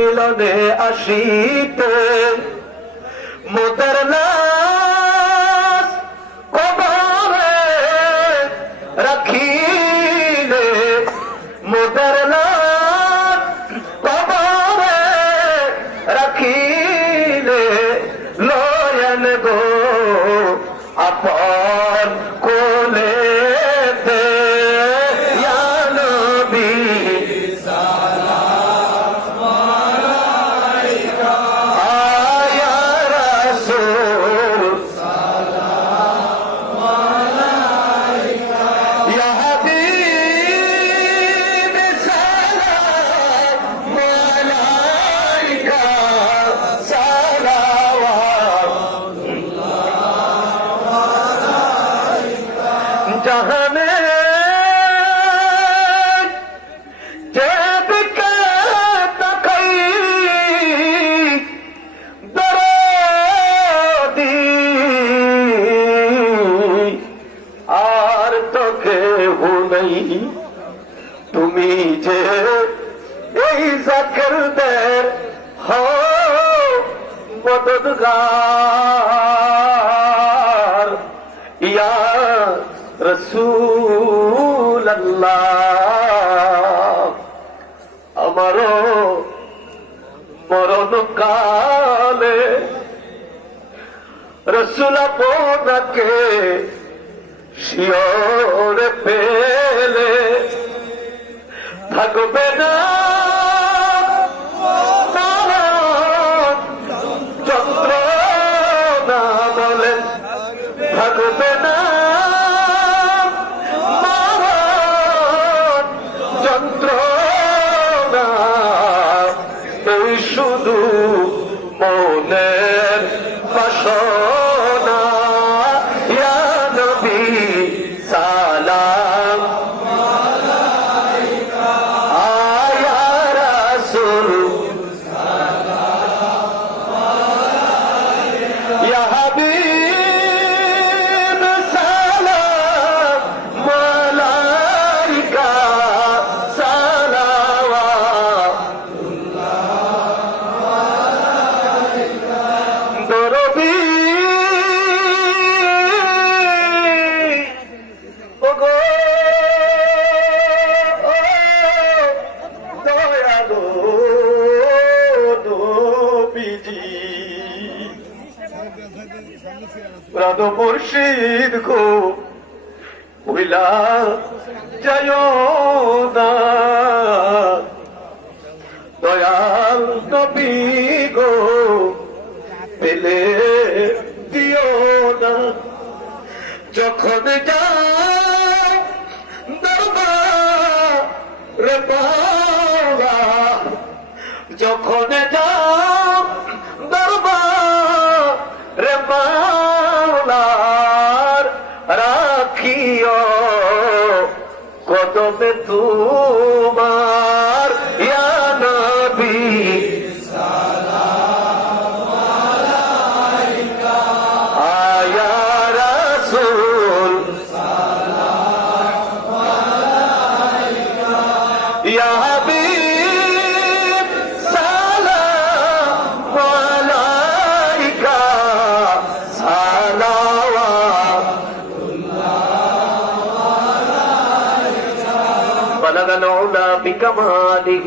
মিলনে আসিতে মোদের লাশ কবরে রাখিলে, মোদের লাশ কবরে রাখিলে লয়েন গো আপন কোলেতে ইয়া নবী जहाने जेदिके तकई दरदी आर तोके हुनई तुमी जे এই জাকিরদের হও মদদগার ইয়া রসূল আল্লাহ, আমারো মরণ কালে রসূল আপনাকে শিয়রে পেলে থাকবে না যন্ত্রণা, বলেন থাকবে না যন্ত্রণা, এই শুধু মনের বাসনা। ইয়া নবী সালাম আলাইকা, ইয়া রাসূল সালাম আলাইকা, ইয়া হাবিব সালাম আলাইকা, রাধো মুর্শিদ গো ভুলা যায় না, দয়াল নবী গো পেলে দিও না, যখন যাও দরবারে পাওয়া, যখন যাও দরবারে মাওলার রাখিও কদমে তোমার, ইয়া নবী সালাম আলাইকা, ইয়া রাসূল সালাম আলাইকা, ইয়া হাবিব সালাম আলাইকা, بلغ العلا بكماله